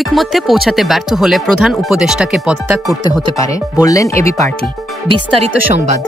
ঐকমত্যে পৌঁছাতে ব্যর্থ হলে প্রধান উপদেষ্টাকে পদত্যাগ করতে হতে পারে, বললেন এবি পার্টি। বিস্তারিত সংবাদ।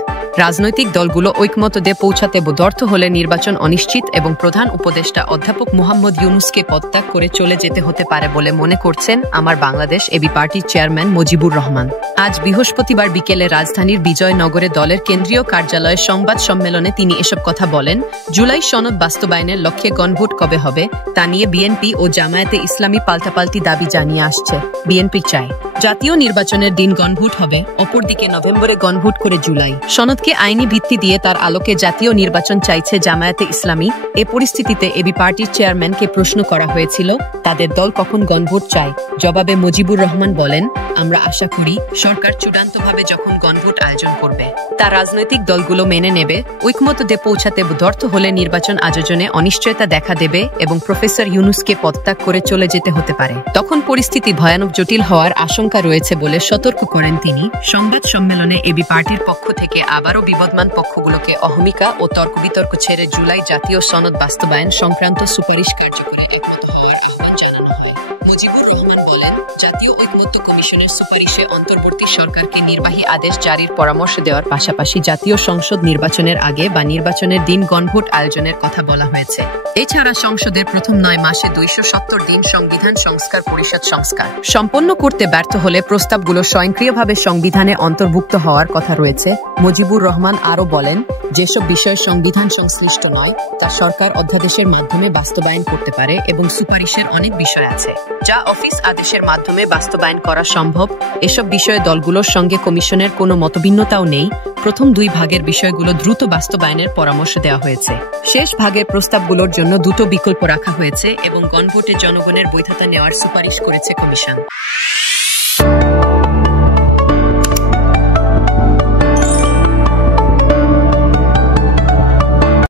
রাজনৈতিক দলগুলো ঐকমত্যে পৌঁছাতে ব্যর্থ হলে নির্বাচন অনিশ্চিত এবং প্রধান উপদেষ্টা অধ্যাপক মোহাম্মদ ইউনূসকে পদত্যাগ করে চলে যেতে হতে পারে বলে মনে করছেন আমার বাংলাদেশ এবি পার্টির চেয়ারম্যান মুজিবুর রহমান। আজ বৃহস্পতিবার বিকেলে রাজধানীর বিজয়নগরে দলের কেন্দ্রীয় কার্যালয়ে সংবাদ সম্মেলনে তিনি এসব কথা বলেন। জুলাই সনদ বাস্তবায়নের লক্ষ্যে গণভোট কবে হবে তা নিয়ে বিএনপি ও জামায়াতে ইসলামী পাল্টাপাল্টি দাবি জানিয়ে আসছে। বিএনপি চায় জাতীয় নির্বাচনের দিন গণভোট হবে, অপরদিকে নভেম্বরে গণভোট করে জুলাই সনদকে আইনি ভিত্তি দিয়ে তার আলোকে জাতীয় নির্বাচন চাইছে জামায়াতে ইসলামী। এ পরিস্থিতিতে এবি পার্টির চেয়ারম্যানকে প্রশ্ন করা হয়েছিল তাদের দল কখন গণভোট চায়। জবাবে মুজিবুর রহমান বলেন, আমরা আশা করি সরকার চূড়ান্তভাবে যখন গণভোট আয়োজন করবে তা রাজনৈতিক দলগুলো মেনে নেবে। ঐকমত্যে পৌঁছাতে ব্যর্থ হলে নির্বাচন আয়োজনে অনিশ্চয়তা দেখা দেবে এবং প্রফেসর ইউনূসকে পদত্যাগ করে চলে যেতে হতে পারে। তখন পরিস্থিতি ভয়ানক জটিল হওয়ার আশঙ্কা রয়েছে বলে সতর্ক করেন তিনি। সংবাদ সম্মেলনে এবি পার্টির পক্ষ থেকে আবারও বিবদমান পক্ষগুলোকে অহমিকা ও তর্ক বিতর্ক ছেড়ে জুলাই জাতীয় সনদ বাস্তবায়ন সংক্রান্ত সুপারিশ কার্যকরী একমত হওয়ার আহ্বান জানানো হয়। মুজিবুর রহমান বলেন, জাতীয় ঐকমত্য কমিশনের সুপারিশে অন্তর্বর্তী সরকারকে নির্বাহী আদেশ জারির পরামর্শ দেওয়ার পাশাপাশি জাতীয় সংসদ নির্বাচনের আগে বা নির্বাচনের দিন গণভোট আয়োজনের কথা বলা হয়েছে। এছাড়া সংসদের প্রথম 9 মাসে 270 দিন সংবিধান সংস্কার পরিষদ সংস্কার সম্পন্ন করতে ব্যর্থ হলে প্রস্তাবগুলো স্বয়ংক্রিয়ভাবে সংবিধানে অন্তর্ভুক্ত হওয়ার কথা রয়েছে। মুজিবুর রহমান আরও বলেন, যেসব বিষয় সংবিধান সংশ্লিষ্ট নয় তা সরকার অধ্যাদেশের মাধ্যমে বাস্তবায়ন করতে পারে এবং সুপারিশের অনেক বিষয় আছে যা অফিস আদেশের মাধ্যমে বাস্তবায়ন করা সম্ভব। এসব বিষয়ে দলগুলোর সঙ্গে কমিশনের কোনো মতভিন্নতাও নেই। প্রথম 2 ভাগের বিষয়গুলো দ্রুত বাস্তবায়নের পরামর্শ দেওয়া হয়েছে। শেষ ভাগের প্রস্তাবগুলোর জন্য 2টো বিকল্প রাখা হয়েছে এবং গণভোটে জনগণের বৈধতা নেওয়ার সুপারিশ করেছে কমিশন।